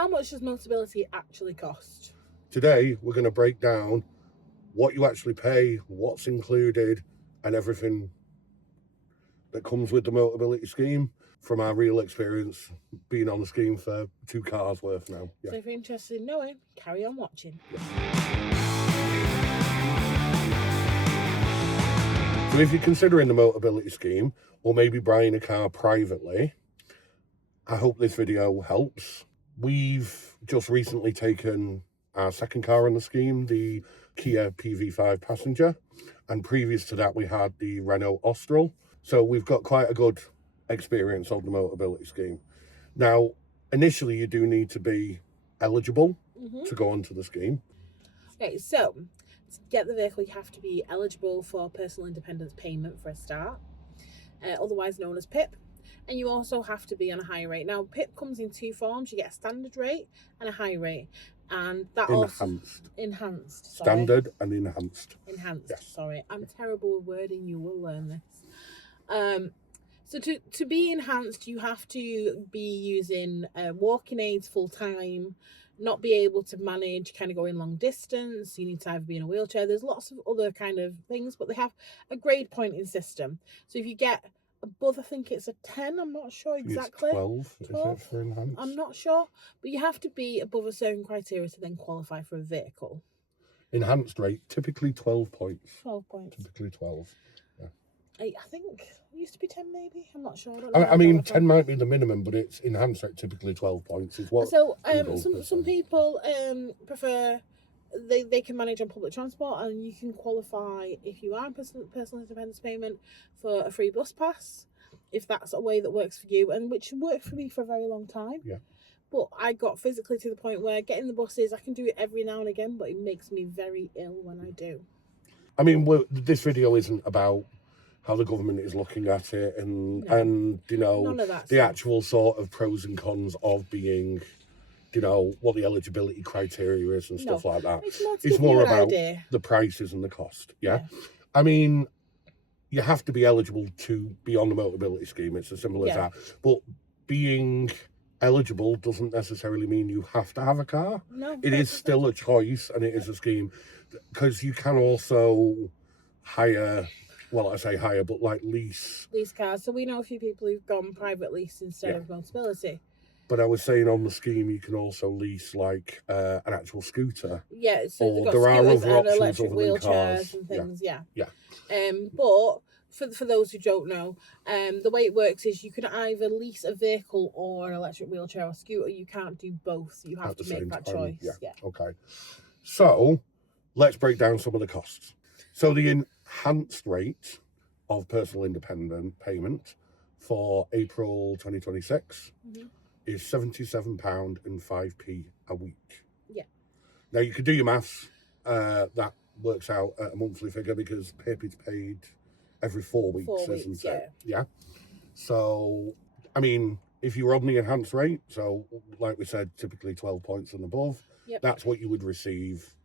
how much does Motability actually cost? Today, we're going to break down what you actually pay, what's included, and everything that comes with the Motability Scheme from our real experience being on the scheme for 2 cars worth now. So if you're interested in knowing, carry on watching. So if you're considering the Motability Scheme or maybe buying a car privately, I hope this video helps. We've just recently taken our second car on the scheme, the Kia PV5 Passenger, and previous to that we had the Renault Austral. So we've got quite a good experience on the Motability Scheme. Now, initially you do need to be eligible to go onto the scheme. Okay, so to get the vehicle, you have to be eligible for personal independence payment for a start, otherwise known as PIP. And you also have to be on a high rate. Now, PIP comes in 2 forms. You get a standard rate and a high rate. And that enhanced. Sorry. Standard and enhanced. Yes. Sorry. I'm terrible with wording. You will learn this. So to be enhanced, you have to be using walking aids full time, not be able to manage kind of going long distance. You need to either be in a wheelchair. There's lots of other kind of things, but they have a grade pointing system. So if you get above, I think it's a 10, I'm not sure exactly. It's 12, is it for enhanced? I'm not sure, but you have to be above a certain criteria to then qualify for a vehicle. Enhanced rate, typically 12 points. 12 points. Typically 12. Yeah. I think it used to be 10 maybe. I'm not sure. I mean, 10 might be the minimum, but it's enhanced rate, typically 12 points. Is what so some people prefer they can manage on public transport, and you can qualify if you are on personal independence payment for a free bus pass, if that's a way that works for you, and which worked for me for a very long time. Yeah. But I got physically to the point where getting the buses, I can do it every now and again, but it makes me very ill when I do. I mean, this video isn't about how the government is looking at it and you know, the actual sort of pros and cons of being, you know, what the eligibility criteria is and stuff like that. It's more about the prices and the cost. Yeah. I mean, you have to be eligible to be on the Motability Scheme. It's as simple as that. But being eligible doesn't necessarily mean you have to have a car. No, it is still a choice, and it is a scheme, because you can also hire, well, I say hire, but like lease cars. So we know a few people who've gone private lease instead of Motability. But I was saying on the scheme, you can also lease like an actual scooter. Yeah, so or there are other options electric other than wheelchairs cars and things. Yeah. But for those who don't know, the way it works is you can either lease a vehicle or an electric wheelchair or scooter. You can't do both. You have to make that choice. Yeah. Okay. So let's break down some of the costs. So the enhanced rate of personal independent payment for April 2026 is £77.05 a week. Yeah. Now you could do your maths. That works out at a monthly figure because PIP is paid every 4 weeks, isn't it? Yeah. So, I mean, if you were on the enhanced rate, so like we said, typically 12 points and above, that's what you would receive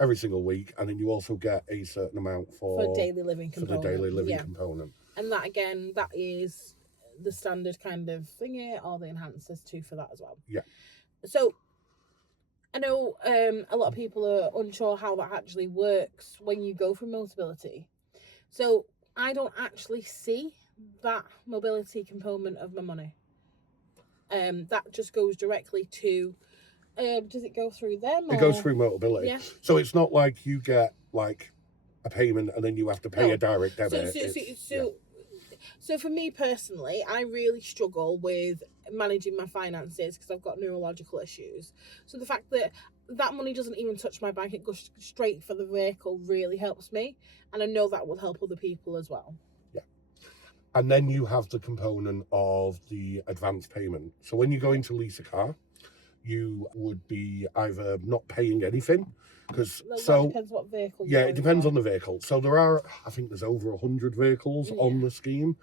every single week, and then you also get a certain amount for daily living component. For the daily living component. And that again, that is the standard kind of thingy, or the enhancers too for that as well. Yeah. So I know a lot of people are unsure how that actually works when you go for Motability. So I don't actually see that mobility component of my money. That just goes directly to. Does it go through them? It goes through Motability. Yeah. So it's not like you get like a payment and then you have to pay a direct debit. So for me personally, I really struggle with managing my finances because I've got neurological issues. So the fact that that money doesn't even touch my bank, it goes straight for the vehicle, really helps me. And I know that will help other people as well. Yeah. And then you have the component of the advance payment. So when you go into lease a car, you would be either not paying anything, because depends what vehicle. Yeah, it depends on the vehicle. So there are, I think there's over 100 vehicles on the scheme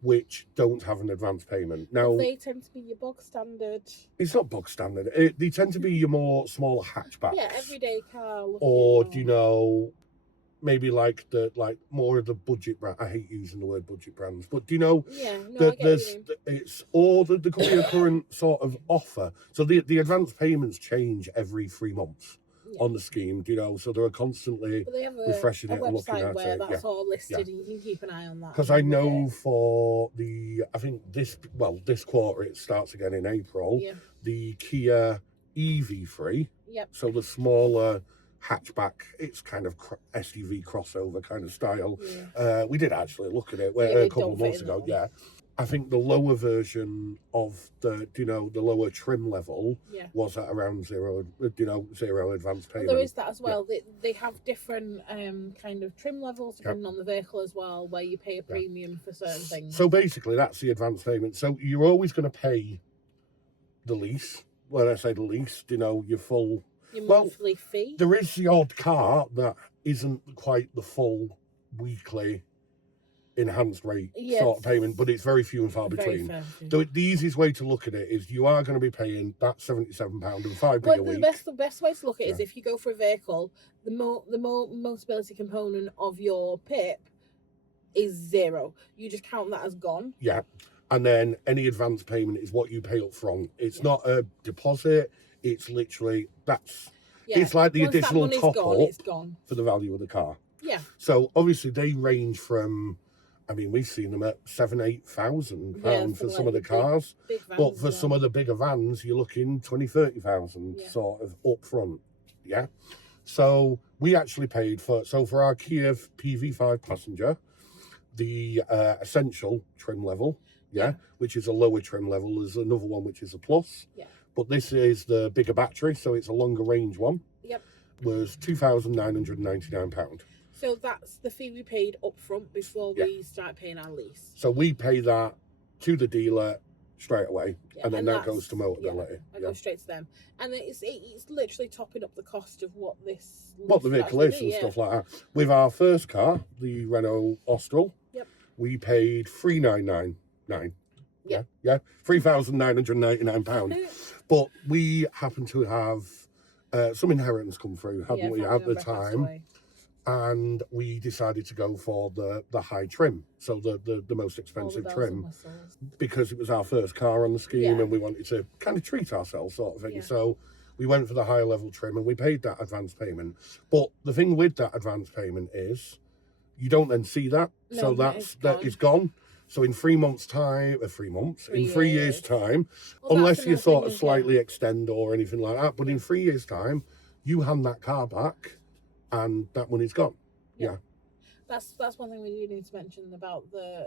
which don't have an advance payment. Now they tend to be your bog standard. It's not bog standard. They tend to be your more smaller hatchbacks. Yeah, everyday car. Or you know, maybe like more of the budget brand. I hate using the word budget brands, but do you know? Yeah, no, I that get what you mean. it's all the could be a current sort of offer. So the advance payments change every 3 months on the scheme. Do you know? So they're constantly But they have refreshing it and looking at where it. that's all listed, and you can keep an eye on that. Because I know for I think this quarter it starts again in April. Yeah. The Kia EV3. Yep. So the smaller hatchback, it's kind of SUV crossover kind of style. Yeah. We did actually look at it a couple of months ago. Yeah. I think the lower version of the lower trim level was at around zero advance payment. Well, there is that as well. Yeah. They have different kind of trim levels depending on the vehicle as well, where you pay a premium for certain things. So basically, that's the advance payment. So you're always going to pay the lease. When I say the lease, your monthly fee. There is the odd car that isn't quite the full weekly enhanced rate sort of payment, but it's very few and far between. The easiest way to look at it is you are going to be paying that £77 and £5 a week. The best way to look at it is if you go for a vehicle, the Motability component of your PIP is zero. You just count that as gone. Yeah. And then any advance payment is what you pay up front. It's not a deposit. It's literally, it's like the additional top up for the value of the car. Yeah. So obviously they range from, we've seen them at £7,000-8,000 for some of the cars. Big vans, but for some of the bigger vans, you're looking 20,000, 30,000 sort of up front. Yeah. So we actually paid for our Kia PV5 Passenger, the essential trim level. Yeah, which is a lower trim level. There's another one which is a plus. Yeah. But this is the bigger battery, so it's a longer range one. Yep. Was £2,999. So that's the fee we paid up front before we start paying our lease. So we pay that to the dealer straight away, and then that goes to Motability. It goes straight to them, and it's literally topping up the cost of what the vehicle is and stuff like that. With our first car, the Renault Austral, we paid £3,999. Yeah, £3,999. But we happen to have some inheritance come through, hadn't we, at the time? And we decided to go for the high trim, so the most expensive trim, because it was our first car on the scheme, and we wanted to kind of treat ourselves, sort of thing. So we went for the higher level trim, and we paid that advance payment. But the thing with that advance payment is you don't then see that, so that is gone. So in 3 months' time, 3 months, in 3 years' time, unless you sort of slightly extend or anything like that, but in 3 years' time, you hand that car back, and that money's gone. Yeah. That's one thing we do need to mention about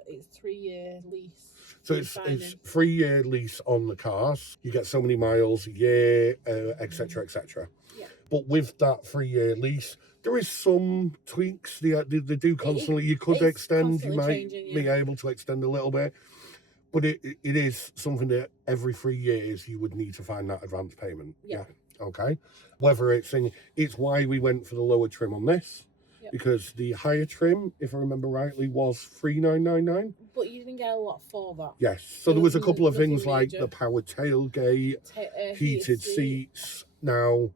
it's 3-year lease. So it's 3-year lease on the cars. You get so many miles a year, etc., etc. Yeah. But with that 3-year lease, there is some tweaks. They do constantly. You could extend. You might be able to extend a little bit. But it is something that every 3 years you would need to find that advance payment. Yeah. Okay. Whether it's why we went for the lower trim on this. Because the higher trim, if I remember rightly, was £3,999. But you didn't get a lot for that. Yes. So there was a couple of things like the power tailgate, heated seats. Now,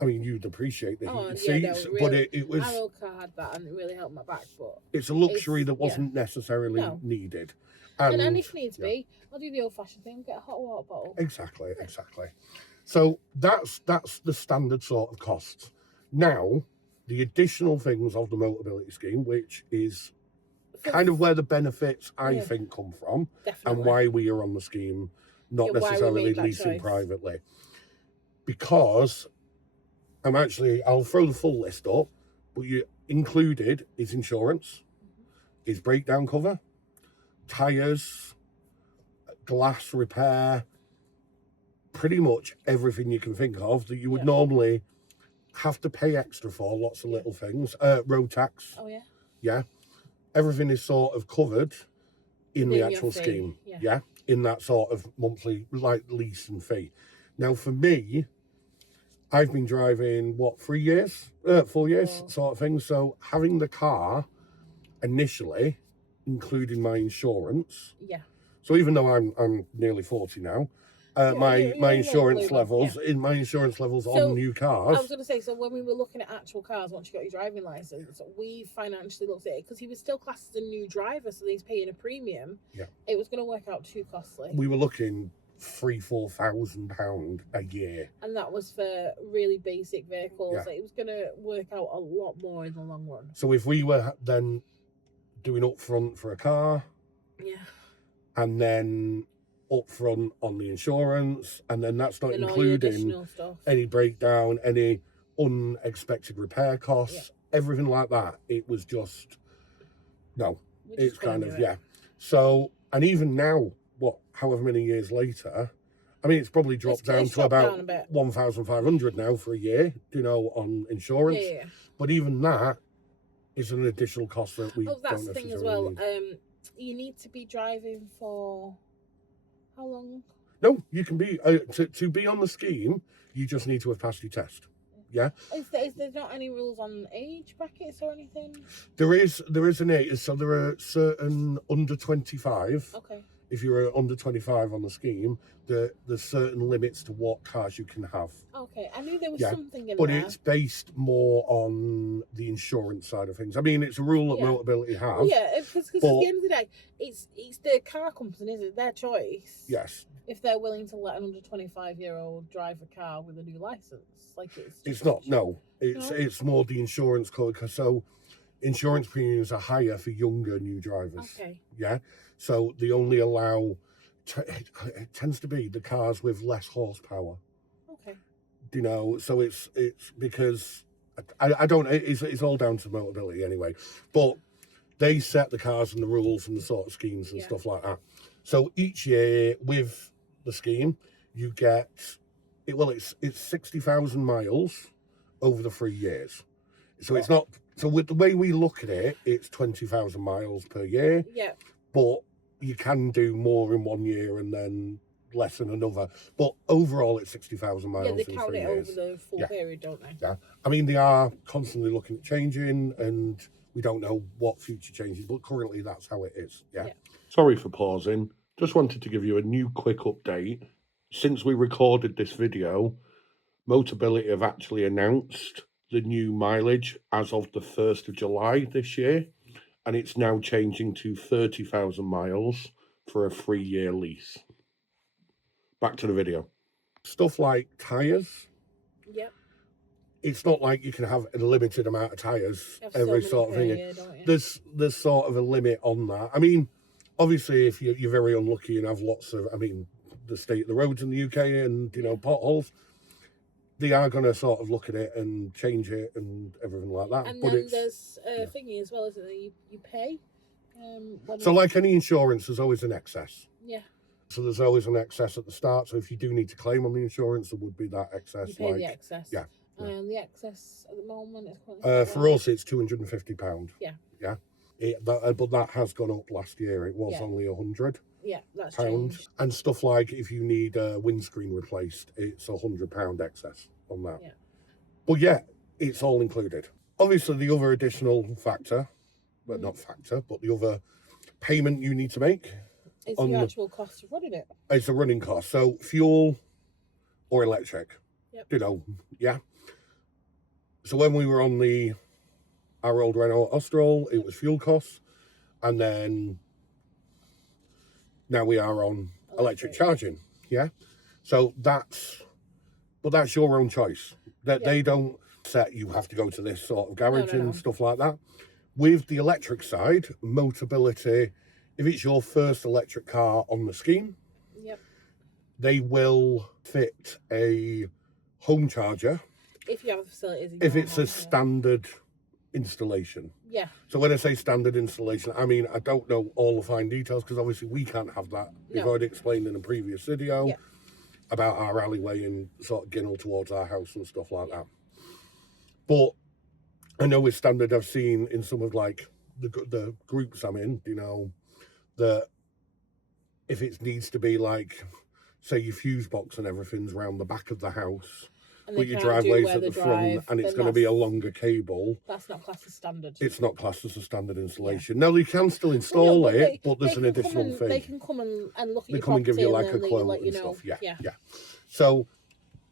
you'd appreciate the heated seats, but it was... My old car had that, and it really helped my back, but... It's a luxury that wasn't necessarily needed. And if needs be, I'll do the old-fashioned thing, get a hot water bottle. Exactly. So that's the standard sort of costs. Now, the additional things of the Motability Scheme, which is kind of where the benefits, I think, come from, and why we are on the scheme, not necessarily leasing privately. Because I'll throw the full list up, but included is insurance, is breakdown cover, tyres, glass repair, pretty much everything you can think of that you would normally have to pay extra for, lots of little things. Road tax. Oh, yeah? Yeah. Everything is sort of covered in the actual scheme. Yeah. In that sort of monthly, lease and fee. Now, for me, I've been driving, 4 years, sort of thing. So having the car initially, including my insurance. Yeah. So even though I'm nearly 40 now, my insurance levels yeah. in my insurance levels So, on new cars. I was going to say, so when we were looking at actual cars, once you got your driving license, we financially looked at it because he was still classed as a new driver, so he's paying a premium. Yeah, it was going to work out too costly. We were looking £3,000-4,000 a year, and that was for really basic vehicles. Yeah. It was going to work out a lot more in the long run. So if we were then doing upfront for a car, yeah, and then upfront on the insurance, and then that's not including any breakdown, any unexpected repair costs, everything like that. It was just it's kind of So, and even now, however many years later, I mean, it's probably dropped down to about 1,500 now for a year, on insurance. Yeah. But even that is an additional cost that we don't necessarily that's the thing as well. You need to be driving for how long? No, you can be to be on the scheme. You just need to have passed your test. Yeah. Is there not any rules on age brackets or anything? There is an age. So there are certain under 25. Okay. If you're under 25 on the scheme, there's certain limits to what cars you can have. Okay, I knew there was something in but there. It's based more on the insurance side of things. I mean, it's a rule that Motability have. Well, because at the end of the day, it's the car company, is it? Their choice. Yes. If they're willing to let an under 25-year-old drive a car with a new license, it's not. No, it's more the insurance code. So, insurance premiums are higher for younger new drivers. Okay. Yeah. So they only allow. It tends to be the cars with less horsepower. Okay. So it's because I don't. It's all down to Motability anyway, but they set the cars and the rules and the sort of schemes and stuff like that. So each year with the scheme, you get it's 60,000 miles over the 3 years. So it's not. So with the way we look at it, it's 20,000 miles per year. Yeah. But you can do more in 1 year and then less in another. But overall, it's 60,000 miles. Yeah, they count it years. over the full period, don't they? Yeah. I mean, they are constantly looking at changing, and we don't know what future changes, but currently that's how it is. Yeah. Sorry for pausing. Just wanted to give you a new quick update. Since we recorded this video, Motability have actually announced the new mileage as of the 1st of July this year, and it's now changing to 30,000 miles for a 3-year lease. Back to the video. Stuff like tyres. Yep. It's not like you can have a limited amount of tyres every sort of thing. Year, there's sort of a limit on that. I mean, obviously, if you're very unlucky and have lots of, the state of the roads in the UK and, potholes, they are going to sort of look at it and change it and everything like that. And then there's a thingy as well, isn't there? You pay. So like any insurance, there's always an excess. Yeah. So there's always an excess at the start. So if you do need to claim on the insurance, there would be that excess. You pay the excess. Yeah. And the excess at the moment is for us, it's £250. Yeah. Yeah. But that has gone up last year. It was only £100. Yeah, that's pounds. changed. And stuff like if you need a windscreen replaced, it's £100 excess on that. Yeah. But it's all included. Obviously, the other additional factor, well, not factor, but the other payment you need to make. It's the actual cost of running it. It's a running cost. So fuel or electric. Yep. Yeah. So when we were on our old Renault Austral, it was fuel costs. And then now we are on electric charging. Yeah. So that's your own choice. They don't set you have to go to this sort of garage and stuff like that. With the electric side, Motability, if it's your first electric car on the scheme, they will fit a home charger. If you have the facilities. If it's a standard installation. Yeah. So when I say standard installation, I mean, I don't know all the fine details because obviously we can't have that. We've already explained in a previous video about our alleyway and sort of ginnel towards our house and stuff like that. But I know with standard, I've seen in some of like the groups I'm in, that if it needs to be like, say your fuse box and everything's around the back of the house, but your driveway's at the front and it's going to be a longer cable. That's not classed as standard. It's not classed as a standard installation. No, you can still install it, but there's an additional fee. They can come and look at your property. They come and give you like a quote and stuff. Yeah. So,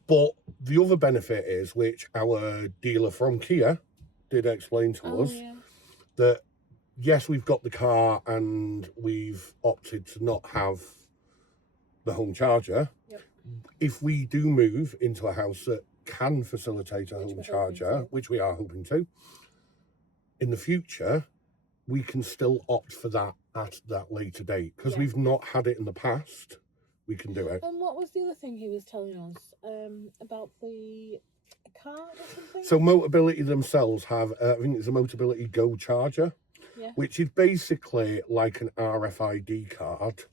but the other benefit is, which our dealer from Kia did explain to us, that yes, we've got the car and we've opted to not have the home charger. If we do move into a house that can facilitate a home charger, which we are hoping to, in the future, we can still opt for that at that later date. Because we've not had it in the past, we can do it. And what was the other thing he was telling us about the card or something? So Motability themselves have, I think it's a Motability Go charger, which is basically like an RFID card,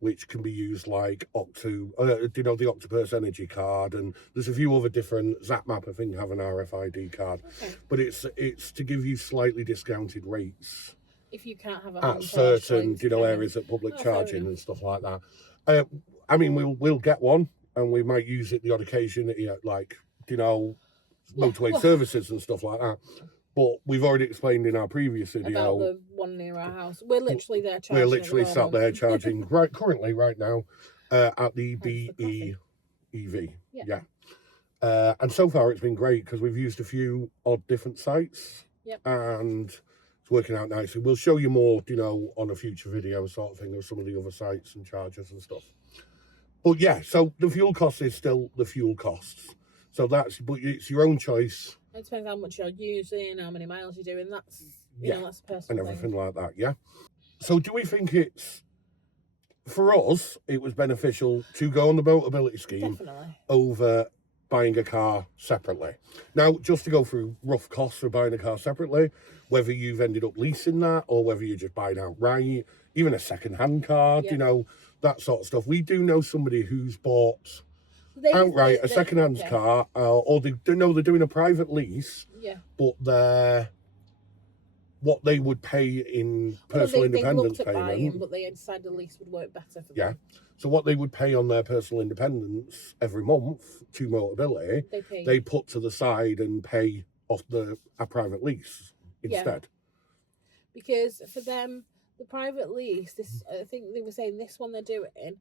which can be used like the Octopus Energy card, and there's a few other different. ZapMap, I think, have an RFID card, but it's to give you slightly discounted rates if you can't have a at certain areas at public charging and stuff like that. I mean, we'll get one, and we might use it the odd occasion, like motorway services and stuff like that. But we've already explained in our previous video about the one near our house. We're literally there charging. We're literally sat there charging right now at the BE EV. And so far it's been great because we've used a few odd different sites. And it's working out nicely. We'll show you more, on a future video sort of thing of some of the other sites and chargers and stuff. But yeah, so the fuel cost is still the fuel costs. So but it's your own choice. It depends how much you're using, how many miles you're doing. That's that's a personal and everything like that. So do we think for us, it was beneficial to go on the Motability Scheme over buying a car separately? Now, just to go through rough costs for buying a car separately, whether you've ended up leasing that or whether you're just buying outright, even a second-hand car, that sort of stuff. We do know somebody who's bought outright a second-hand car, or they're doing a private lease, but what they would pay in personal independence payment, but they decided the lease would work better for them. So what they would pay on their personal independence every month to Motability, they put to the side and pay off a private lease instead. Because for them, the private lease, I think they were saying this one they're doing,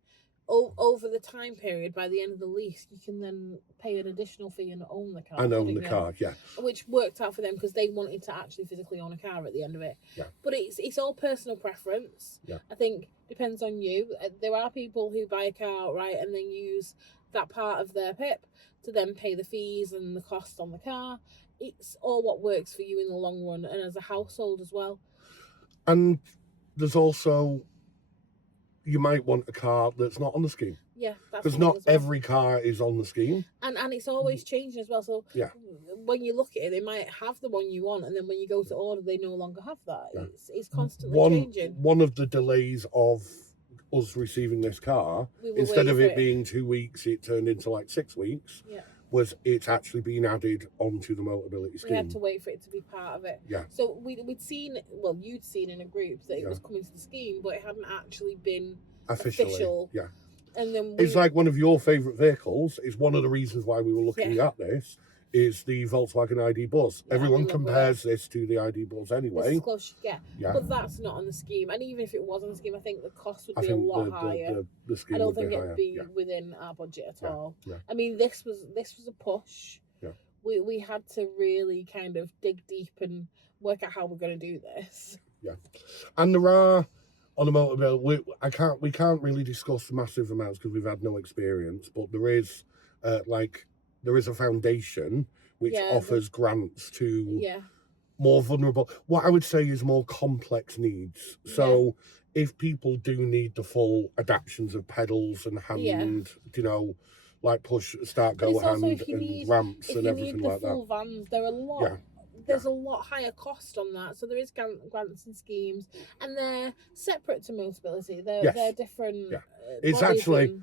over the time period, by the end of the lease, you can then pay an additional fee and own the car. Which worked out for them because they wanted to actually physically own a car at the end of it. But it's all personal preference. I think depends on you. There are people who buy a car outright and then use that part of their PIP to then pay the fees and the cost on the car. It's all what works for you in the long run and as a household as well. And there's also, you might want a car that's not on the scheme. Because not every car is on the scheme. And it's always changing as well. So when you look at it, they might have the one you want, and then when you go to order, they no longer have that. It's constantly changing. One of the delays of us receiving this car, instead of it being 2 weeks, it turned into like 6 weeks. Was it's actually been added onto the Motability Scheme. We had to wait for it to be part of it. So you'd seen in a group that it was coming to the scheme, but it hadn't actually been official. And then it's like one of your favourite vehicles. It's one of the reasons why we were looking at this. Is the Volkswagen ID Buzz. Everyone compares this to the ID Buzz anyway. This is close you get. But that's not on the scheme. And even if it was on the scheme, I think the cost would be a lot higher. The scheme I don't think it'd be within our budget at all. I mean, this was a push. We had to really kind of dig deep and work out how we're going to do this. And there are, on the Motability, we can't really discuss massive amounts because we've had no experience, but there is there is a foundation which offers grants to more vulnerable, what I would say is more complex needs. So if people do need the full adaptions of pedals and hand, like push, start, go hand and ramps and everything like that. If you need the full vans, there are a lot. There's a lot higher cost on that. So there is grants and schemes, and they're separate to Motability. They're different. It's actually...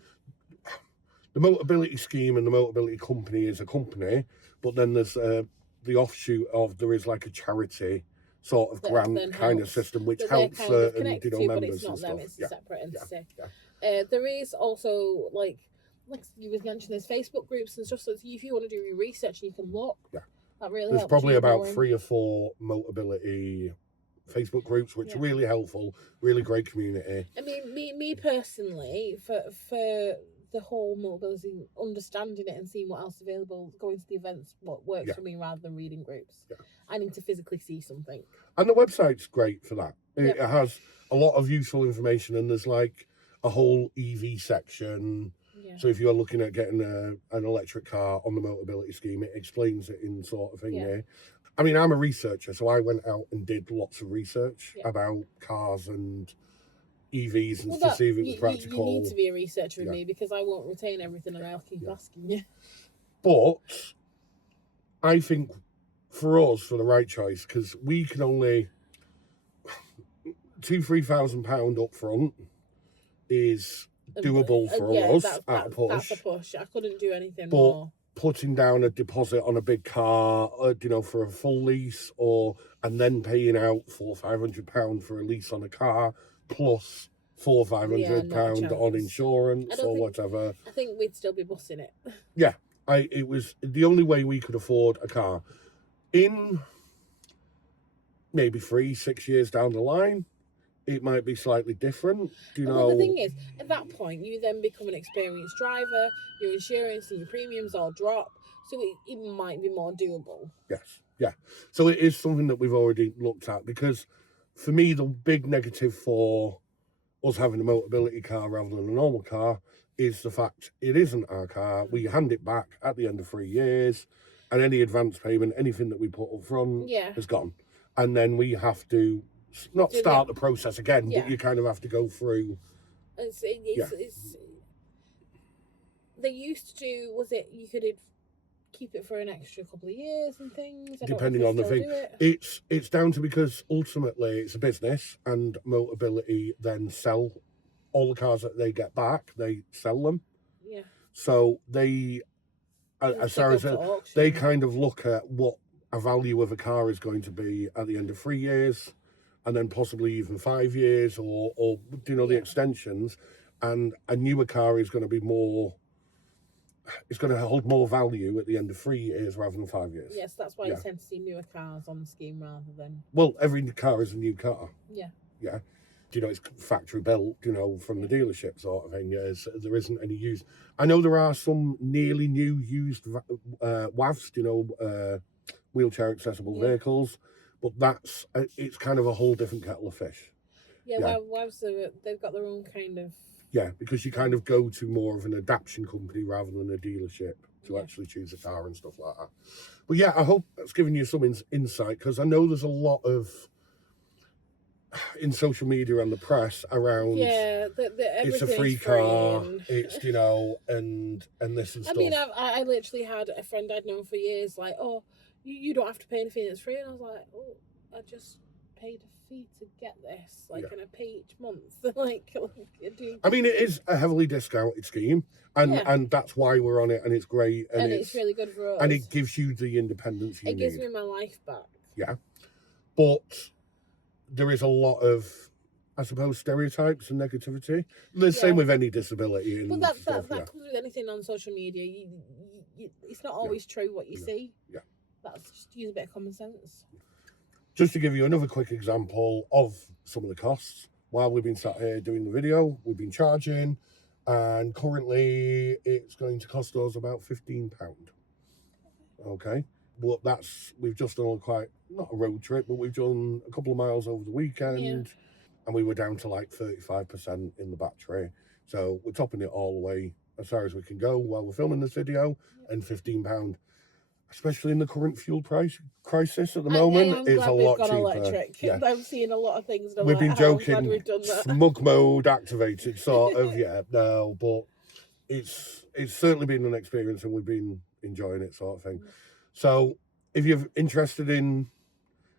The Motability Scheme and the Motability Company is a company, but then there's the offshoot of, there is like a charity sort of grant kind of system which helps certain members but it's not and them, stuff. It's a separate entity. There is also like you was mentioning, there's Facebook groups and stuff. So if you want to do your research, you can look. Yeah. That really There's helps probably you about going. 3 or 4 Motability Facebook groups, which are really helpful, really great community. I mean, me personally, for the whole Motability, understanding it and seeing what else is available, going to the events, what works for me rather than reading groups. Yeah. I need to physically see something. And the website's great for that. It has a lot of useful information, and there's like a whole EV section. Yeah. So if you're looking at getting an electric car on the Motability Scheme, it explains it in sort of thing there. I mean, I'm a researcher, so I went out and did lots of research about cars and EVs and to see if it was practical. You need to be a researcher with me, because I won't retain everything and I'll keep asking you. But I think for us, for the right choice, because we can only £2,000-3,000 up front is doable for us at a push. That's a push. I couldn't do anything more. Putting down a deposit on a big car, for a full lease, and then paying out £400-500 for a lease on a car, plus £400-500 on insurance or whatever. I think we'd still be bussing it. Yeah, it was the only way we could afford a car. In maybe 3-6 years down the line, it might be slightly different. Well, the thing is, at that point, you then become an experienced driver, your insurance and your premiums all drop, so it might be more doable. Yes, yeah. So it is something that we've already looked at, because for me, the big negative for us having a Motability car rather than a normal car is the fact it isn't our car. We hand it back at the end of 3 years, and any advance payment, anything that we put up front is gone. And then we have to not start the process again, but you kind of have to go through. They used to do, was it you could keep it for an extra couple of years and things? Depending on the thing. It's down to, because ultimately it's a business, and Motability then sell all the cars that they get back, they sell them. Yeah. So they, as far as they kind of look at what a value of a car is going to be at the end of 3 years, and then possibly even 5 years, or the extensions. And a newer car is going to be more, it's going to hold more value at the end of 3 years rather than 5 years. Yes, that's why you tend to see newer cars on the scheme rather than... Well, every car is a new car. Yeah. Yeah. It's factory built, from the dealership sort of thing. Yes, there isn't any used. I know there are some nearly new used WAVs, wheelchair accessible vehicles, but it's kind of a whole different kettle of fish. Yeah. WAVs, they've got their own kind of... Yeah, because you kind of go to more of an adaptation company rather than a dealership to actually choose a car and stuff like that. But yeah, I hope that's given you some insight, because I know there's a lot of in social media and the press around it's a free car, it's and this and stuff. I mean, I literally had a friend I'd known for years like, oh, you don't have to pay anything, it's free. And I was like, oh, I just paid a fee to get this, and I pay each month. I mean, it is a heavily discounted scheme, and that's why we're on it, and it's great, and it's really good for us, and it gives you the independence you need. It gives me my life back. Yeah, but there is a lot of, I suppose, stereotypes and negativity. The same with any disability. And that comes with anything on social media. It's not always true what you see. Yeah. That's just use a bit of common sense. Just to give you another quick example of some of the costs, while we've been sat here doing the video, we've been charging, and currently it's going to cost us about £15. Okay. But we've just done not a road trip, but we've done a couple of miles over the weekend, and we were down to like 35% in the battery. So we're topping it all the way as far as we can go while we're filming this video, and £15, especially in the current fuel price crisis at the moment, is a lot cheaper. Electric. Yeah. I'm seeing a lot of things. We've been joking, we've done that. Smug mode activated, sort of, no, but it's certainly been an experience, and we've been enjoying it, sort of thing. So if you're interested in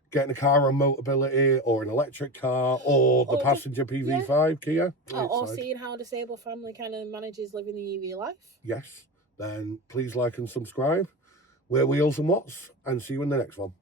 getting a car on Motability, or an electric car, or the Passenger PV5 Kia, or seeing how a disabled family kind of manages living the EV life, yes, then please like and subscribe. We're Wheels and Watts, and see you in the next one.